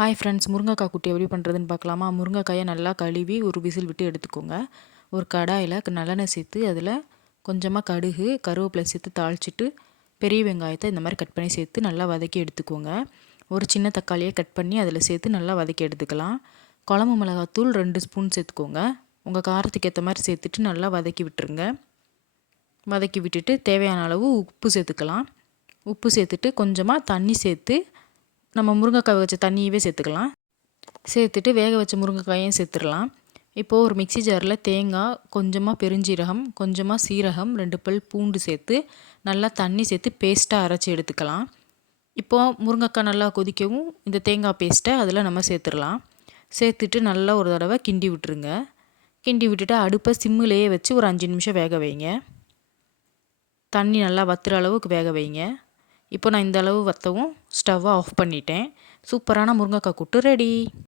Hi friends, முருங்கைக்காய் கூட்டு எப்படி பண்ணுறதுன்னு பார்க்கலாமா? முருங்கைக்காயை நல்லா கழுவி ஒரு விசில் விட்டு எடுத்துக்கோங்க. ஒரு கடாயில் நல்லெண்ணெய் சேர்த்து அதில் கொஞ்சமாக கடுகு, கருவேப்பிலை சேர்த்து தாளிச்சிட்டு பெரிய வெங்காயத்தை இந்த மாதிரி கட் பண்ணி சேர்த்து நல்லா வதக்கி எடுத்துக்கோங்க. ஒரு சின்ன தக்காளியை கட் பண்ணி அதில் சேர்த்து நல்லா வதக்கி எடுத்துக்கலாம். குழம்பு மிளகாத்தூள் 2 ஸ்பூன் சேர்த்துக்கோங்க. உங்கள் காரத்துக்கு ஏற்ற மாதிரி சேர்த்துட்டு நல்லா வதக்கி விட்டுருங்க. வதக்கி விட்டுட்டு தேவையான அளவு உப்பு சேர்த்துக்கலாம். உப்பு சேர்த்துட்டு கொஞ்சமாக தண்ணி சேர்த்து நம்ம முருங்கைக்காய் வச்ச தண்ணியவே சேர்த்துக்கலாம். சேர்த்துட்டு வேக வச்ச முருங்கைக்காயும் சேர்த்துடலாம். இப்போது ஒரு மிக்ஸி ஜாரில் தேங்காய், கொஞ்சமாக பெருஞ்சீரகம், கொஞ்சமாக சீரகம், 2 பல் பூண்டு சேர்த்து நல்லா தண்ணி சேர்த்து பேஸ்ட்டாக அரைச்சி எடுத்துக்கலாம். இப்போது முருங்கைக்காய் நல்லா கொதிக்கவும் இந்த தேங்காய் பேஸ்ட்டை அதில் நம்ம சேர்த்துடலாம். சேர்த்துட்டு நல்லா ஒரு தடவை கிண்டி விட்டுருங்க. கிண்டி விட்டுட்டு அடுப்பை சிம்மிலேயே வச்சு ஒரு 5 நிமிஷம் வேக வைங்க. தண்ணி நல்லா வத்துற அளவுக்கு வேக வைங்க. இப்போ நான் இந்த அளவு வற்றவும் ஸ்டவ்வை ஆஃப் பண்ணிட்டேன். சூப்பரான முருங்கைக்காய் கூட்டு ரெடி.